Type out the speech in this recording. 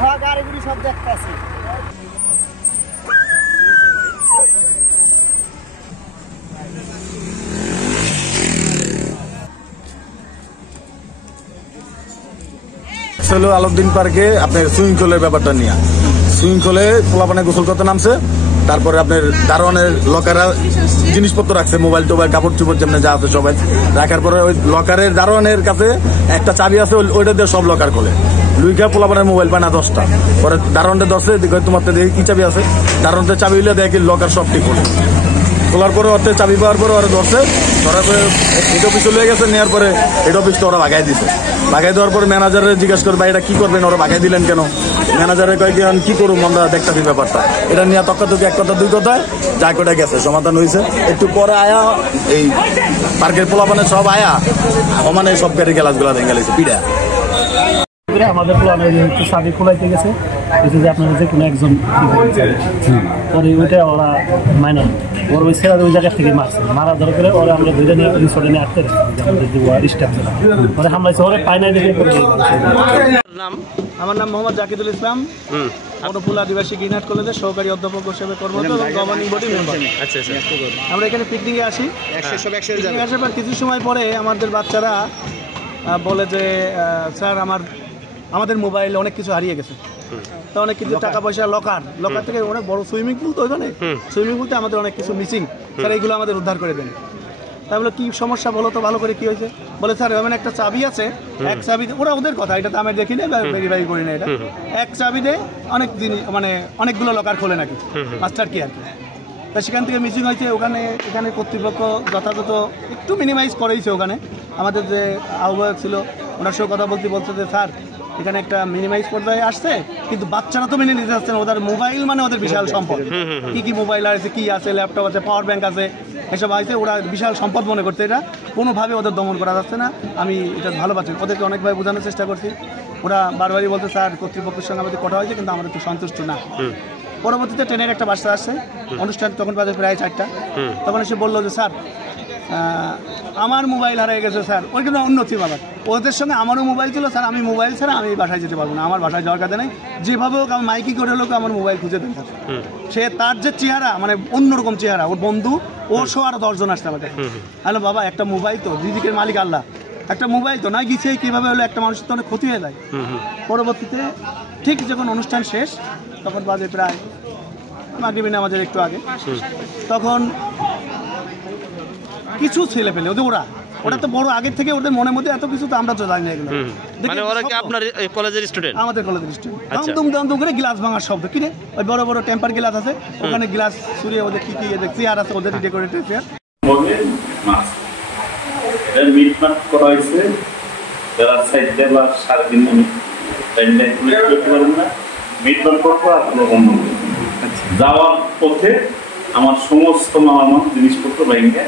হ্যাঁ গাড়িগুলি সব দেখতে আছে। হলো আলাউদ্দিন পার্কে আপনার সুইমিং পুলের ব্যাপারটা নিয়ে সুইমিং পুলে পোলাপানে গোসল করতে নামছে, তারপরে আপনার দারোয়ানের লকারে জিনিসপত্র রাখছে, মোবাইল টোবাইল কাপড় চোপড় যেমন যা আছে সবাই রাখার পরে ওই লকারের দারোয়ানের কাছে একটা চাবি আছে, ওইটা দিয়ে সব লকার খোলে। লুইকা পোলাপানের মোবাইল পায় না 10টা, পরে দারোয়ানটা 10 তোমার দেখি কি চাবি আছে, দারোয়ানটা চাবি হইলে দেখি লকার সবটি খোলে। খোলার পরে ওর চাবি পাওয়ার পরে ওরা ধরছে, ধরার পরে হেড অফিসে লয়ে গেছে, নেওয়ার পরে হেড অফিসটা ওরা ভাগাই দিছে। ভাগাই দেওয়ার পরে ম্যানেজারে জিজ্ঞেস করে ভাই এটা কি করবেন, ওরা ভাগাই দিলেন কেন? ম্যানেজারে কয় কি কি করুম আমরা দেখতেছি ব্যাপারটা। এটা নিয়ে তক্কাতকি এক কথা দুই কথায় যা কটা গেছে, সমাধান হয়েছে। একটু পরে আয়া এই পার্কের পোলাপানে সব আয়া মানে সব গাড়ি গ্লাসগুলা ভেঙে গেছে পিড়া। আমাদের একটু চাবি খোলাইতে গেছে যে আপনারা যে কোনো একজন পরে ওইটা ওরা মাইনা ওর ওই ছেড়া ওই জায়গা থেকে মারছে, মারা ধরে করে ওরা আমরা ধরে নিয়ে রিসোর্টে নিয়ে আটকে স্টাফ ওরা হামলাইছে, ওরা পায়না দেখে। আমার নাম মোহাম্মদ জাকিদুল ইসলাম, অনুপুল আদিবাসী গ্রিন আর্ট কলেজের সহকারী অধ্যাপক হিসেবে কর্মরত এবং গভর্নিং বডি মেম্বার। আমরা এখানে পিকনিকে আসি, আসার পর কিছু সময় পরে আমাদের বাচ্চারা বলে যে স্যার আমাদের মোবাইল অনেক কিছু হারিয়ে গেছে, তো অনেক কিছু টাকা পয়সা লকার থেকে অনেক বড় সুইমিং পুল, তো ওইখানে সুইমিং পুলতে আমাদের অনেক কিছু মিসিং, স্যার এইগুলো আমাদের উদ্ধার করে দেন। তাই বলে কি সমস্যা বলো তো ভালো করে কি হয়েছে, বলে স্যার এমন একটা চাবি আছে, এক চাবি ওরা ওদের কথা, এটা তো আমি দেখি না ভেরিফাই করি না, এটা এক চাবি দেয় অনেক জিনিস মানে অনেকগুলো লকার খোলে নাকি মাস্টার কি আর কি। তা সেখান থেকে মিসিং হয়েছে, এখানে কর্তৃপক্ষ যথাযথ একটু মিনিমাইজ করেইছে। ওখানে আমাদের যে আহ্বায়ক ছিল ওনার সঙ্গে কথা বলছে যে স্যার এখানে একটা মিনিমাইজ পর্যায়ে আসছে, কিন্তু বাচ্চারা তো মেনে নিতে আসছে না, ওদের মোবাইল মানে ওদের বিশাল সম্পদ, কি মোবাইল আছে, কি আছে, ল্যাপটপ আছে, পাওয়ার ব্যাংক আছে, এসব আছে, ওরা বিশাল সম্পদ মনে করছে। এটা কোনোভাবে ওদের দমন করা যাচ্ছে না। আমি এটা ভালো পাচ্ছি, ওদেরকে অনেকভাবে বোঝানোর চেষ্টা করছি, ওরা বারবারই বলতে স্যার কর্তৃপক্ষের সঙ্গে আমাদের কথা হয়েছে কিন্তু আমরা একটু সন্তুষ্ট না। পরবর্তীতে ট্রেনের একটা বাসা আসছে, অনুষ্ঠান তখন বাজে প্রায় 4টা, তখন এসে বললো যে স্যার আমার মোবাইল হারিয়ে গেছে স্যার, ওই কিন্তু অন্য থিম আবার ওদের সঙ্গে আমারও মোবাইল ছিল স্যার, আমি মোবাইল ছাড়া আমি বাসায় যেতে পারবো না, আমার বাসায় যাওয়ার কাছে নেই, যেভাবে হোক আমার মাইকি করে হলেও আমার মোবাইল খুঁজে দেন। সে তার যে চেহারা মানে অন্যরকম চেহারা, ওর বন্ধু ও সহ আরও 10 জন আসতে আমাদের। হ্যালো বাবা একটা মোবাইল তো, রিজিকের মালিক আল্লাহ, একটা মোবাইল তো না গিয়েছে কীভাবে হলো, একটা মানুষের তো অনেক ক্ষতি হয়ে যায়। পরবর্তীতে ঠিক যখন অনুষ্ঠান শেষ তখন বাজে প্রায় মাগরিবের নামাজের একটু আগে, তখন কিছু ছেলে পেলে ওরা তো বড় আগের থেকে ওদের মনের মধ্যে এত কিছু তো আমরা তো জানি না এগুলো। মানে ওরা কি আপনার কলেজের স্টুডেন্ট? আমাদের কলেজের স্টুডেন্ট। দম করে গ্লাস ভাঙার শব্দ, কি রে ওই বড় বড় টেম্পার গ্লাস আছে ওখানে গ্লাস ছুঁড়ে ওদের কি চেয়ার আছে ওদের ডেকোরেটেড চেয়ার মিটমাট করা হয়েছে, যারা সাইডে বা 3.5 মিটমাট করবো আর কোনো বন্ধ যাওয়ার পথে আমার সমস্ত মালামাল জিনিসপত্র বাইরে